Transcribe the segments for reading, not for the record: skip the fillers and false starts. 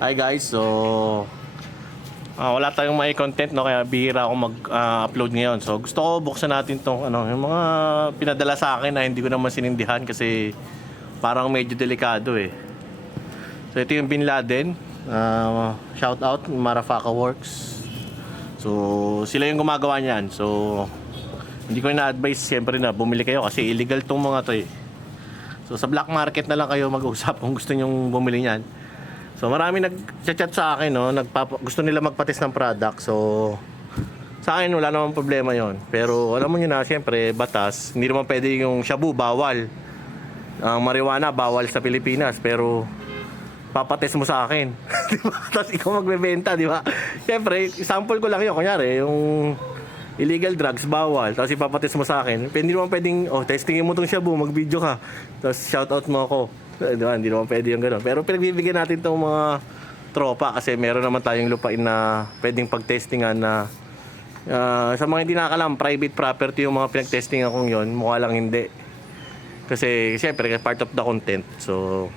Hi guys, so wala tayong may content, no, kaya bihira ako mag-upload ngayon. So gusto ko buksan natin tong yung mga pinadala sa akin na hindi ko naman sinindihan kasi parang medyo delikado eh. So ito yung Bin Laden, shout out Marafaka Works. So sila yung gumagawa niyan. So hindi ko na-advise siyempre na bumili kayo kasi illegal tong mga to eh. So sa black market na lang kayo mag-usap kung gusto nyong bumili niyan. So marami nag-chat sa akin, no, gusto nila magpa-test ng product. So sa akin wala namang problema 'yon. Pero alam mo niyo na, siyempre batas, hindi naman pwede yung shabu bawal. Ang marijuana bawal sa Pilipinas, pero papatest mo sa akin. Di ba? Tapos ikaw magbebenta, di ba? Siyempre, sample ko lang 'yon. Kunyari, yung illegal drugs bawal, tapos ipapatest mo sa akin. Hindi naman pwedeng, testingin mo tong shabu, mag-video ka. Tapos shoutout mo ako. Diba? Hindi naman pwede yung gano'n. Pero pinagbibigyan natin itong mga tropa kasi meron naman tayong lupain na pwedeng pag-testingan na sa mga hindi nakakalam, private property yung mga pinag-testingan kong yon. Mukha lang hindi. Kasi siyempre, part of the content. So,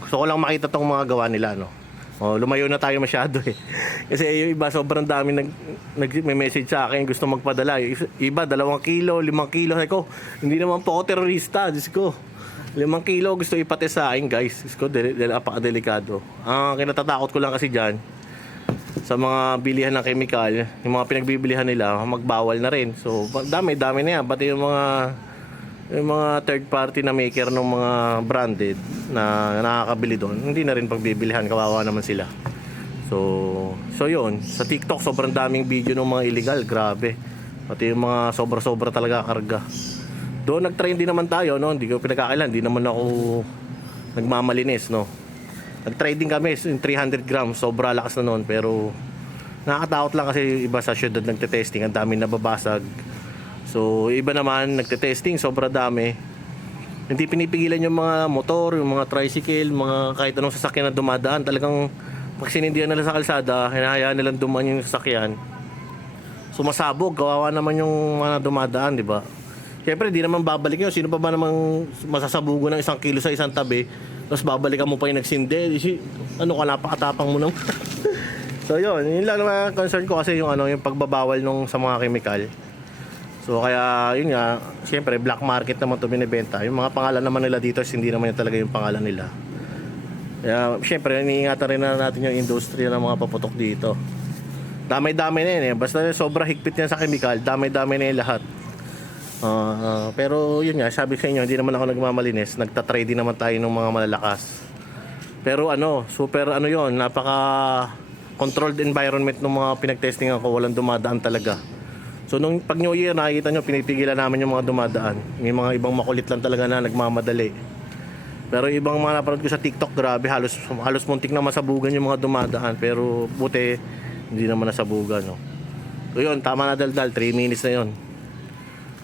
gusto ko lang makita itong mga gawa nila, no? Lumayo na tayo masyado eh. Kasi yung iba, sobrang dami nag-message sa akin, gusto magpadala. Iba, 2 kilo, 5 kilo. Sabi ko, hindi naman po ako terorista. Diyos ko. 5 kilo gusto ipatest sa akin, guys. Diyos ko, apaka-delikado. Ang kinatatakot ko lang kasi dyan, sa mga bilihan ng chemical, yung mga pinagbibilihan nila, magbawal na rin. So, dami na yan. Pati yung mga third party na maker ng mga branded na nakakabili doon, hindi na rin pagbibilihan, kawawa naman sila. So yun, sa TikTok sobrang daming video ng mga illegal, grabe. Pati yung mga sobra-sobra talaga karga. Doon nag-train din naman tayo, no? Hindi ko pinagkakailan, hindi naman ako nagmamalinis, no? Nag-trading kami, yung 300 grams, sobra lakas na noon, pero nakakatakot lang kasi iba sa syudad nagte-testing, ang dami nababasag. So, iba naman, nagte-testing, sobra dami. Hindi pinipigilan yung mga motor, yung mga tricycle, mga kahit anong sasakyan na dumadaan. Talagang pag sinindihan nila sa kalsada, hinahayaan nilang dumaan yung sasakyan. Sumasabog, kawawa naman yung mga dumadaan, di ba? Siyempre, di naman babalik yun. Sino pa ba namang masasabugo ng 1 kilo sa isang tabi, tapos babalikan mo pa yung nagsindi? Ano ka, napakatapang mo naman. So, yun lang naman concern ko kasi yung pagbabawal sa mga chemical. So kaya yun nga, siyempre black market naman ito binibenta. Yung mga pangalan naman nila dito, hindi naman yun talaga yung pangalan nila. Kaya siyempre iniingatan rin na natin yung industriya ng mga paputok dito. Damay-damay na yun eh. Basta sobra higpit yan sa chemical, damay-damay na yung lahat. Pero yun nga, sabi sa inyo, hindi naman ako nagmamalinis. Nagtatry din naman tayo ng mga malalakas. Pero super yun, napaka controlled environment ng mga pinagtestingan ko, walang dumadaan talaga. So nung pag New Year, nakikita nyo, pinipigilan namin yung mga dumadaan. May mga ibang makulit lang talaga na nagmamadali. Pero ibang mga napanood ko sa TikTok, grabe, halos muntik na masabugan yung mga dumadaan. Pero buti, hindi naman nasabugan, no? So yun, tama na daldal, 3 minutes na yun.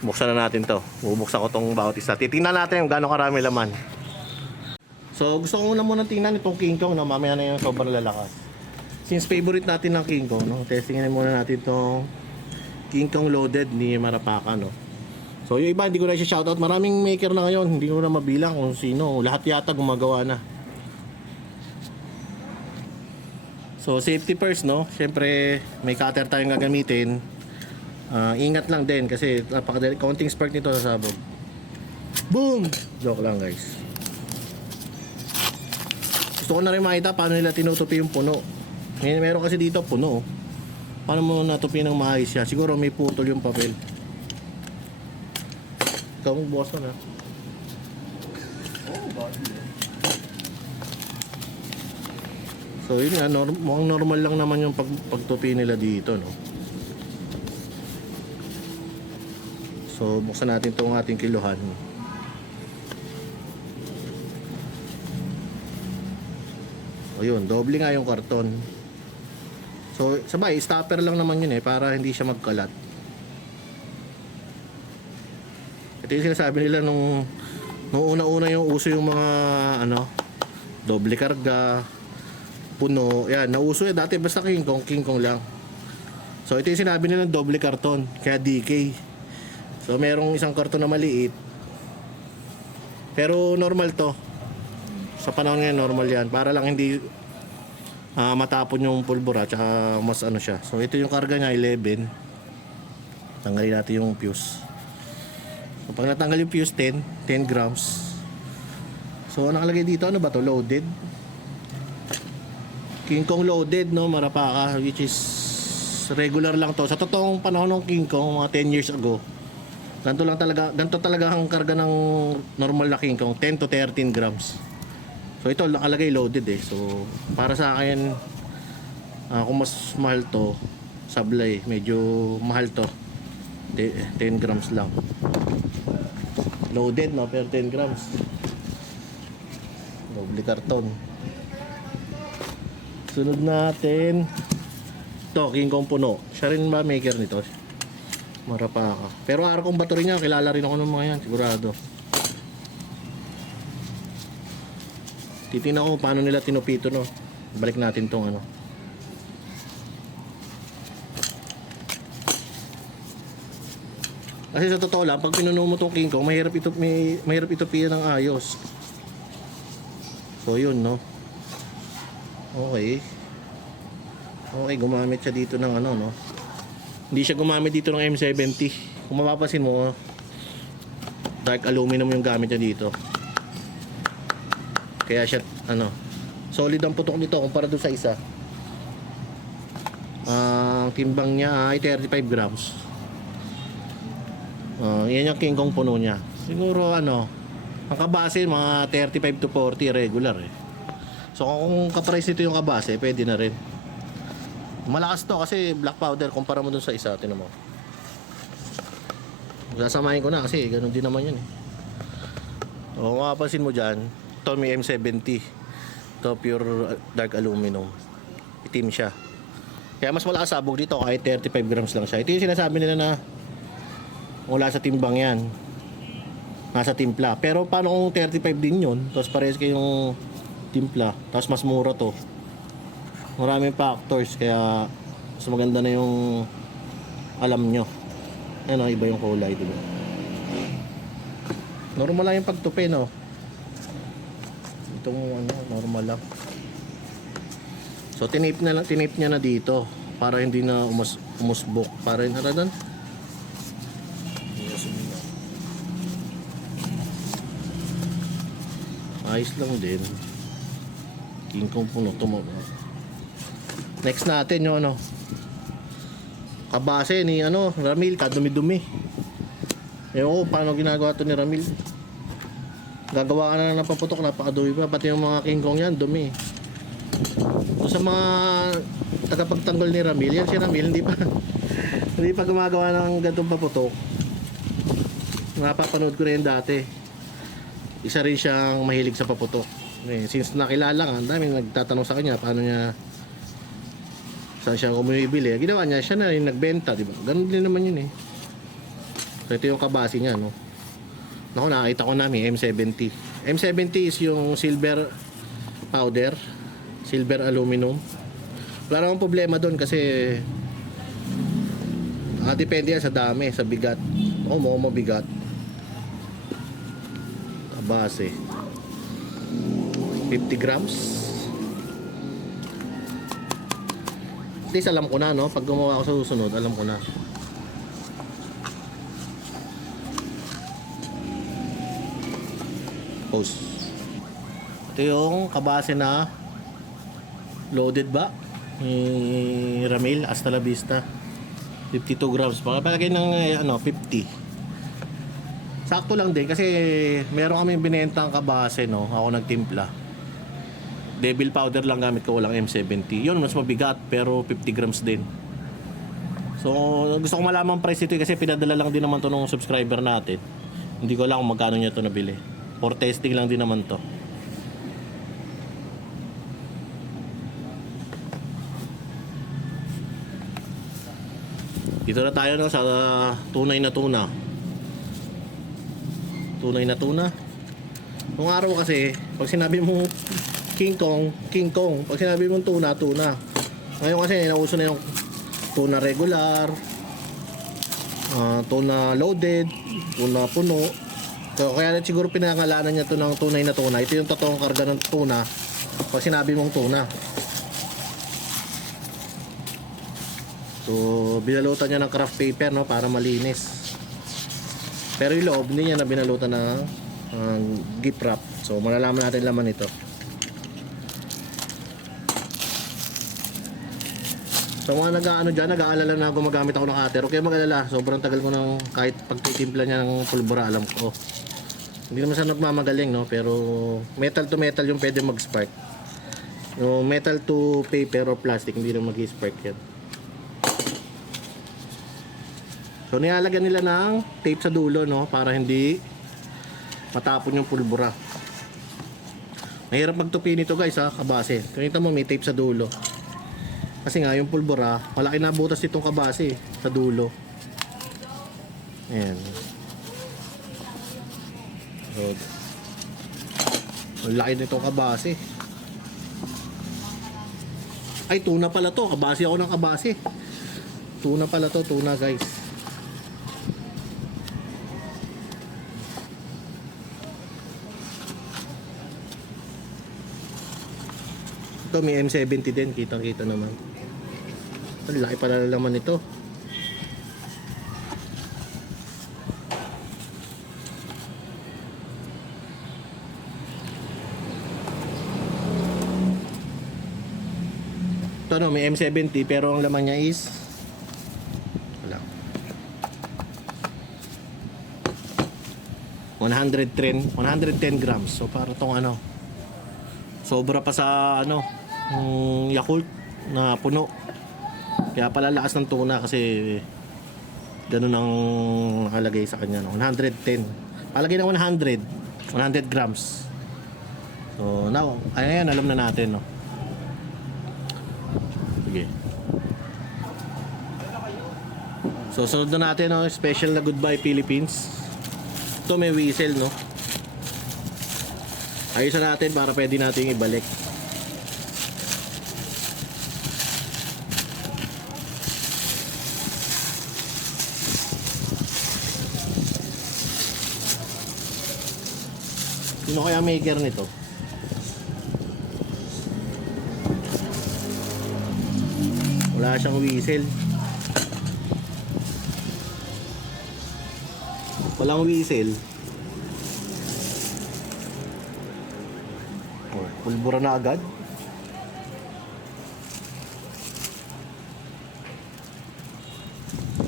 Buksan na natin to. Bubuksan ko tong bawat isa. Titingnan natin kung gaano karami laman. So gusto ko muna tingnan itong King Kong, no? Mamaya na yung sobrang lalakas. Since favorite natin ng King Kong, no? Testingin muna natin itong King Kong loaded ni Marapaka, no? So yung iba hindi ko na i-shoutout. Maraming maker na ngayon, hindi ko na mabilang kung sino. Lahat yata gumagawa na. So safety first, no? Siyempre may cutter tayong gagamitin. Ingat lang din kasi counting spark nito sa sabog. Boom! Joke lang, guys. Gusto ko na rin makita paano nila tinutupi yung puno. Meron kasi dito puno. Paano mo natupi ng maayos siya? Siguro may putol yung papel. Ikaw mong bukas na. So yun nga, mukhang normal lang naman yung pagtupi nila dito, no? So buksan natin itong ating kiluhan. O yun, doble nga yung karton. So, sabay, stopper lang naman yun eh, para hindi siya magkalat. Ito yung sinasabi nila nung una-una yung uso yung mga, doble karga, puno. Yan, nauso eh. Dati basta King Kong lang. So, ito yung sinabi nila doble karton, kaya DK. So, merong isang karton na maliit. Pero normal to. Sa panahon ngayon, normal yan. Para lang hindi matapon yung pulbura tsaka mas ano siya. So ito yung karga niya 11. Tanggalin natin yung fuse. So pag natanggal yung fuse 10 grams. So nakalagay dito ano ba to? Loaded. King Kong loaded no, Marapaka, which is regular lang to. Sa totoong panahon ng King Kong mga 10 years ago, ganito talaga ang karga ng normal na King Kong, 10 to 13 grams. So ito nakalagay loaded eh. So para sa akin, kung mas mahal to, sablay, medyo mahal to. 10 grams lang. Loaded no, pero 10 grams. Doble karton. Sunod natin to, King Kong puno. Siya rin ba maker nito? Marapaka. Pero araw kong battery niya, kilala rin ako ng mga yan, sigurado. Titingnan ko paano nila tinupito no. Balik natin tong ano. Kasi sa totoo lang, pag pinuno mo tong King Kong, mahirap itupian ng ayos. So yun no. Okay. Okay, gumamit siya dito ng ano no. Hindi siya gumamit dito ng M70. Kung mapapansin mo, dark aluminum yung gamit niya dito. Kaya siya ano, solid ang putok nito kumpara doon sa isa. Ang timbang niya ay 35 grams. Yan yung King Kong puno niya. Siguro ano, ang kabase mga 35 to 40 regular eh. So kung ka-price nito yung kabase, pwede na rin. Malakas to kasi black powder kumpara mo dun sa isa, tinan mo. Sasamahin ko na kasi ganun din naman yun eh. O kung mapapansin mo dyan, ito may M70. Ito pure dark aluminum. Itim siya. Kaya mas malakas sabog dito kahit 35 grams lang siya. Ito yung sinasabi nila na wala sa timbang yan, nasa timpla. Pero paano kung 35 din yun, tapos parehas kayong timpla, tapos mas mura to. Maraming factors, kaya mas maganda na yung alam nyo. Ano, iba yung kulay, diba? Normal lang yung pagtupi, no? Itong ano, normal lang. So tinip niya na dito para hindi na umusbok. Para rin haradan. Ayos lang din. King Kong puno tumawa. Next natin yung ano, kabase ni ano, Ramil, kadumi-dumi. Ewan ko paano ginagawa to ni Ramil. Gagawa ka na ng paputok, napakadumi pa. Pati yung mga King Kong yan, dumi. So sa mga tagapagtanggol ni Ramil, yan si Ramil, hindi pa gumagawa ng ganitong paputok. Napapanood ko rin dati. Isa rin siyang mahilig sa paputok. Since nakilala ka, ang daming nagtatanong sa kanya paano niya, saan siya bumibili. Ginawa niya, siya na rin nagbenta, di ba? Ganun din naman yun eh. So ito yung kabase niya, no. Naku, nakakita ko namin M70. M70 is yung silver powder, silver aluminum. Wala namang problema doon kasi depende yan sa dami, sa bigat. O mo mabigat. Kabase 50 grams. At least alam ko na, no? Pag gumawa ako sa susunod, alam ko na. Post. Ito yung kabase na loaded ba? Ni Ramil, hasta la vista. 52 grams. Pakapalagay ng ano, 50. Sakto lang din kasi meron kaming binentang kabase, no? Ako nagtimpla. Devil powder lang gamit ko, walang M70. Yun, mas mabigat pero 50 grams din. So, gusto ko malaman price ito kasi pinadala lang din naman to ng subscriber natin. Hindi ko alam kung magkano niya to nabili. For testing lang din naman to. Dito na tayo, no, sa tunay na tuna. Tunay na tuna. Nung araw kasi, pag sinabi mo King Kong. Pag sinabi mo tuna. Ngayon kasi nauso na yung tuna regular, tuna loaded, tuna puno. So, kaya siguro pinangalanan niya to ng tunay na tuna. Ito yung totoong karga ng tuna pag sinabi mong tuna. So, binalutan niya ng craft paper, no, para malinis. Pero yung loob, hindi niya na binalutan ng gift wrap. So, malalaman natin laman ito. So, mga nag-ano dyan, nag-aalala na gumagamit ako ng cutter. Okay, mag-alala. Sobrang tagal ko nang kahit pagtitimpla niya ng pulbura, alam ko. Hindi naman siya nagmamagaling, no? Pero metal to metal yung pwede mag-spark. Yung metal to paper or plastic, hindi na mag-spark yan. So, nilalagyan nila ng tape sa dulo, no? Para hindi matapon yung pulbura. Mahirap magtupi nito, guys, ha? Kabase. Kita mo, may tape sa dulo. Kasi nga, yung pulbura, malaki na butas nitong kabase sa dulo. Ayan. So, ang laki nitong kabase. Ay, tuna pala to. Kabase ako ng kabase. Tuna pala to. Tuna, guys. Ito, may M70 din. Kitang-kita naman. Ang laki pala naman ito. Ito, no, may M70 pero ang laman niya is wala. 110 grams. So para tong ano, sobra pa sa ano, Yakult na puno. Kaya pala lakas ng tuna kasi ganun ang nakalagay sa kanya, no? 110. Palagay ng 100 grams. So now, ayan, alam na natin, no? Sige. So sunod na natin, no? Special na Goodbye Philippines. Ito may whistle, no? Ayusin natin para pwede natin ibalik. Sino kaya maker nito? Wala siyang whistle. Walang whistle. Oh, pulbura na agad.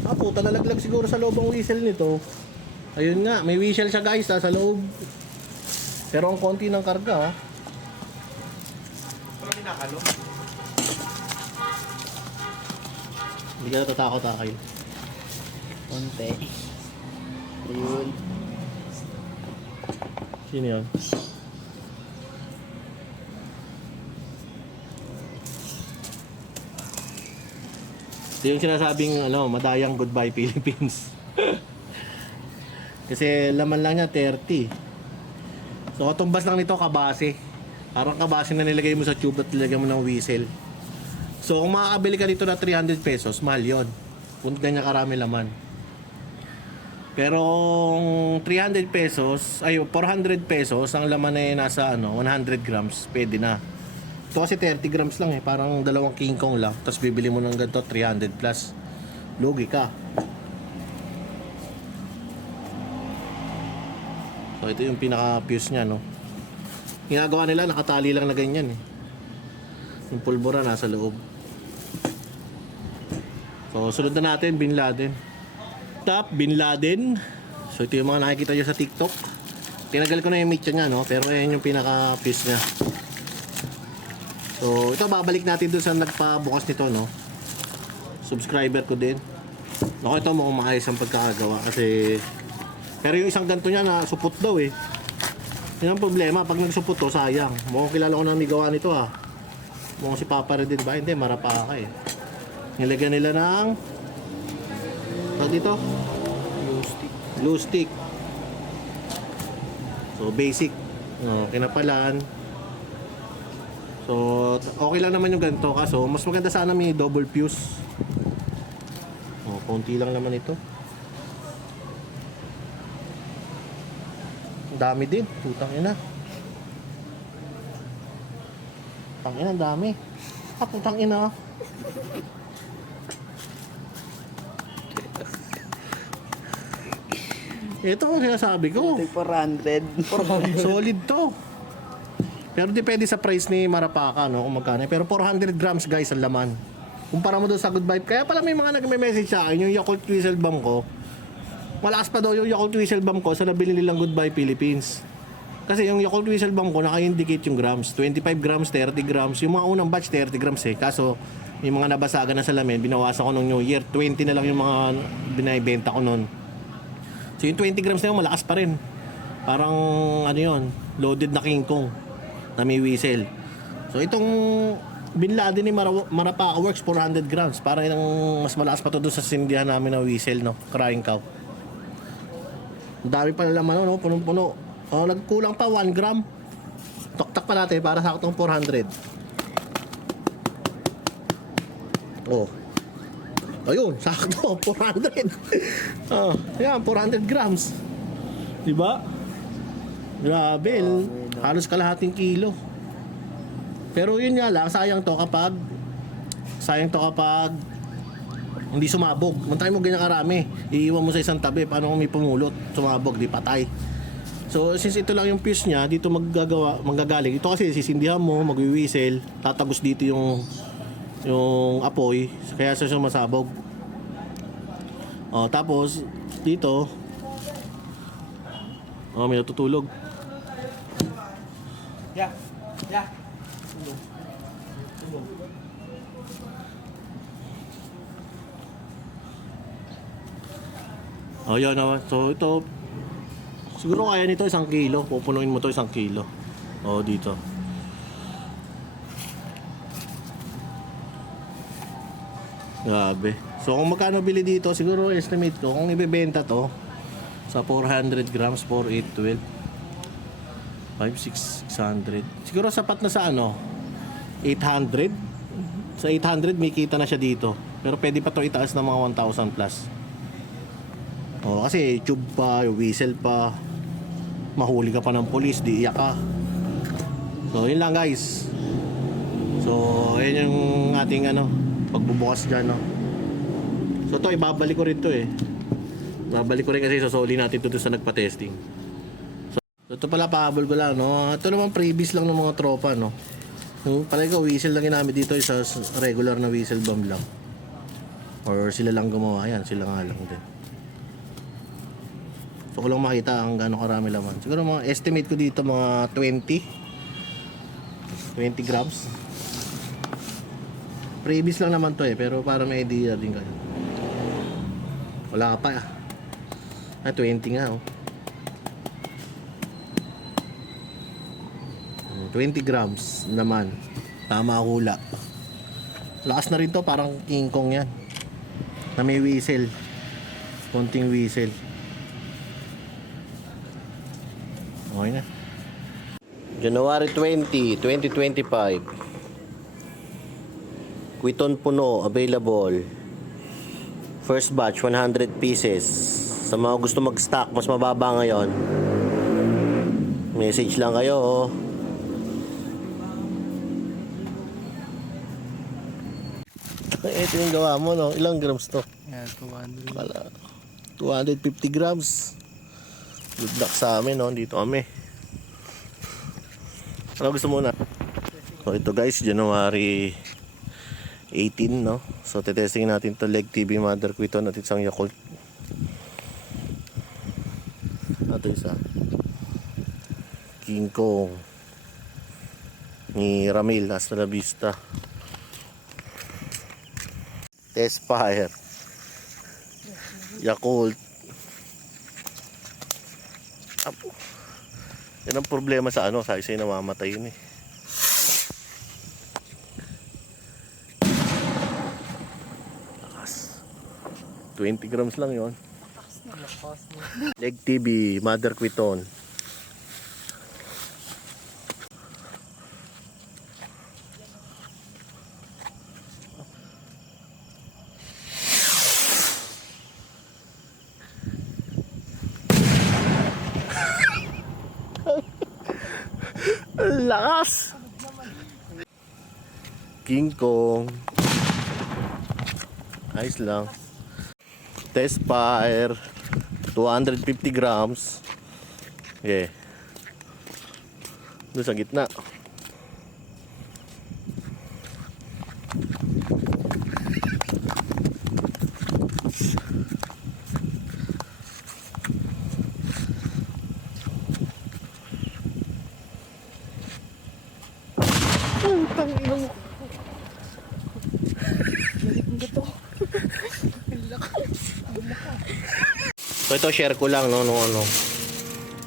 Ah, puta, nalaglag siguro sa loob ang whistle nito. Ayun nga, may whistle siya, guys, sa loob. Pero ang konti ng karga, ha. Pero kinakalo. Hindi ka natatakot, ha, kayo. Konti. Ayun. Sino yun? Ito yung sinasabing, ano, madayang Goodbye Philippines. Kasi laman lang niya 30. So katumbas lang nito kabase. Parang kabase na nilagay mo sa tube at nilagay mo ng whistle. So kung makakabili ka dito na 300 pesos, mahal yun. Kung ganyan karami laman. Pero 300 pesos, ay 400 pesos, ang laman ay nasa ano, 100 grams, pwede na. Ito kasi 30 grams lang eh, parang dalawang king kong lang. Tapos bibili mo ng ganito 300 plus. Lugi ka. So ito yung pinaka-fuse niya, no. Ginagawa nila nakatali lang na ganyan eh. Yung pulbura nasa loob. So sunod na natin, Bin Laden. Top, Bin Laden. So ito yung mga nakikita nyo sa TikTok. Tinagal ko na yung meat niya, no, pero ayan yung pinaka-fuse niya. So ito babalik natin dun sa nagpabukas nito, no. Subscriber ko din. Naku, ito mukhang maayos ang pagkakagawa kasi pero yung isang ganito niya na supot daw eh. Yun ang problema, pag nagsupot to, sayang. Mukhang kilala ko na may gawa nito, ha. Mukhang si Papa rin din ba? Hindi, marapaka eh. Nilagyan nila ng tawag dito? Glue stick. So basic, no, kinapalan. So okay lang naman yung ganito, kaso mas maganda sana may double fuse. Oh, konti lang naman ito. Dami din, putang ina. Putang ina, dami. Ah, putang ina. Ito ang sinasabi ko. 400. Solid to. Pero depende sa price ni Marapaka, no, kung magkano. Pero 400 grams guys ang laman. Kumpara mo doon sa Good Vibe. Kaya pala may mga nagme-message sa akin, yung Yakult Twistle Bomb ko. Malakas pa daw yung Yakult Twistle Bomb ko sa nabili nilang Good Vibe Philippines. Kasi yung Yakult Twistle Bomb ko naka-indicate yung grams. 25 grams, 30 grams. Yung mga unang batch 30 grams eh. Kaso yung mga nabasagan na salamin, binawasan ko nung New Year. 20 na lang yung mga binibenta ko noon. So yung 20 grams na yun, malakas pa rin. Parang ano yun, loaded na King Kong na may whistle. So itong Bin Laden ni Marapaka Works 400 grams. Parang yung mas malakas pa to doon sa sindihan namin na whistle, no? Crying Cow. Ang dami pa naman, no? Punong-puno. Oh, nagkulang pa 1 gram. Toktak pa natin para sa saktong 400. Oh. Ayun, sakto, 400. Oh, yan, 400 grams. Diba? Grabe, halos kalahating kilo. Pero yun nga lang, sayang to kapag hindi sumabog. Mantay mo ganyan karami, iiwan mo sa isang tabi. Paano kung may pumulot, sumabog, di patay. So since ito lang yung fuse niya, dito manggagaling. Ito kasi sisindihan mo, magwi-whistle, tatagos dito yung apoy, kaya siya sumasabog. Oh, tapos dito may natutulog. Yeah. Oh, yan naman. So ito siguro kaya nito 1 kilo. Pupunuin mo to 1 kilo. Oh, dito. Grabe. So kung magkano bili dito, siguro estimate ko kung ibebenta to sa 400 grams, 4, 8, 12, 5, 6, 600. Siguro sapat na sa 800. Sa 800 may kita na siya dito. Pero pwede pa to itaas ng mga 1,000 plus. Oh, kasi tube pa, yung whistle pa. Mahuli ka pa ng police, di iyak ka. So yun lang guys. So ayun yung ating pagbubukas dyan, no? So ito, ibabalik ko rin to eh. Babalik ko rin kasi sasoli natin ito sa nagpa-testing. So ito pala, pahabol ko lang, no? Ito naman previous lang ng mga tropa, no? So parang ko, whistle lang ginamit dito, isa regular na whistle bomb lang. Or sila lang gumawa, yan, sila nga lang din. So ko lang makita ang gaano karami laman. Siguro mga estimate ko dito mga 20 grams. Previous lang naman to eh, pero para may idea din kayo. Wala pa 20 nga 20 grams naman. Tama hula. Lakas na rin to, parang King Kong yan. Na may whistle. Konting whistle. Okay na. January 20, 2025. Kwiton puno, available. First batch, 100 pieces. Sa mga gusto mag-stock, mas mababa ngayon. Message lang kayo, Ito yung gawa mo, no? Ilang grams to? Yeah, 200. Wala. 250 grams. Good luck sa amin, no? Dito kami. Ano gusto mo na? So ito guys, January 18, no? So tetesting natin to leg TV mother Kwiton at isang Yakult. Ito isa King Kong ni Ramil hasta la vista. Test fire Yakult. Yan ang problema sa sa isa yung namamatay yun eh. 20 grams lang yon. Leg TV, Mother Kwiton. Lakas! King Kong. Ayos lang. Test fire. 250 grams. Okay. Doon sa gitna. Putang ina mo. So ito share ko lang no ano.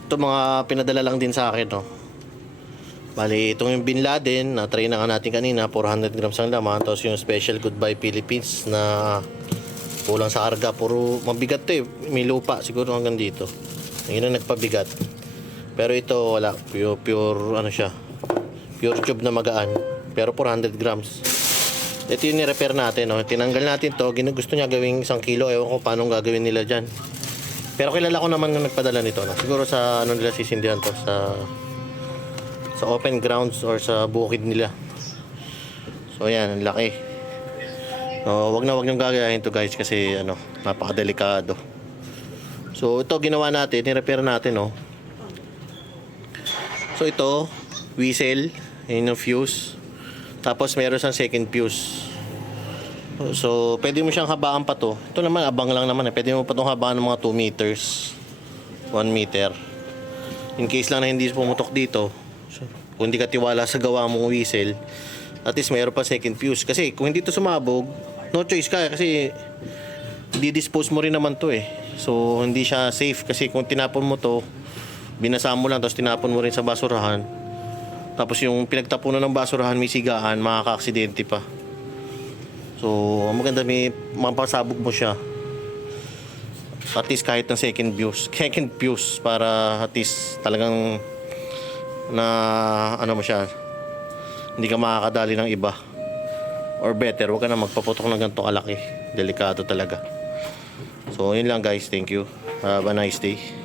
Ito mga pinadala lang din sa akin no. Bali itong yung Bin Laden na try na nga natin kanina, 400 grams ang laman. Tapos yung Special Goodbye Philippines na kulang sa karga, puro mabigat to eh. May lupa siguro hanggang dito. Yun ang nagpabigat. Pero ito wala, pure ano siya. Pure tube na magaan. Pero 400 grams. Ito yung ni-repair natin no. Tinanggal natin to, gusto niya gawing 1 kilo. Ewan ko paano gagawin nila dyan. Pero kilala ko naman na nagpadala nito no. Siguro sa ano nila sisindihan to, sa open grounds or sa bukid nila. So ayan, ang laki. Wag na wag niyong gagayahin to guys kasi ano, napakadelikado. So ito ginawa natin, ni-repair natin no. So ito, whistle, yun yung fuse. Tapos meron siyang second fuse. So pwede mo siyang habaan pa to. Ito naman abang lang naman eh. Pwede mo pa itong habaan ng mga 2 meters, 1 meter. In case lang na hindi pumutok dito, kung hindi ka tiwala sa gawa mong whistle, at least mayroon pa second fuse. Kasi kung hindi to sumabog, no choice ka kasi di-dispose mo rin naman to eh. So hindi siya safe kasi kung tinapon mo to, binasa mo lang tapos tinapon mo rin sa basurahan. Tapos yung pinagtapunan ng basurahan may sigaan, makaka-aksidente pa. So ang maganda may mapasabog mo siya. At least kahit ng second fuse para at least talagang na ano mo siya, hindi ka makakadali ng iba. Or better, huwag ka na magpaputok ng ganito kalaki. Delikado talaga. So yun lang guys, thank you. Have a nice day.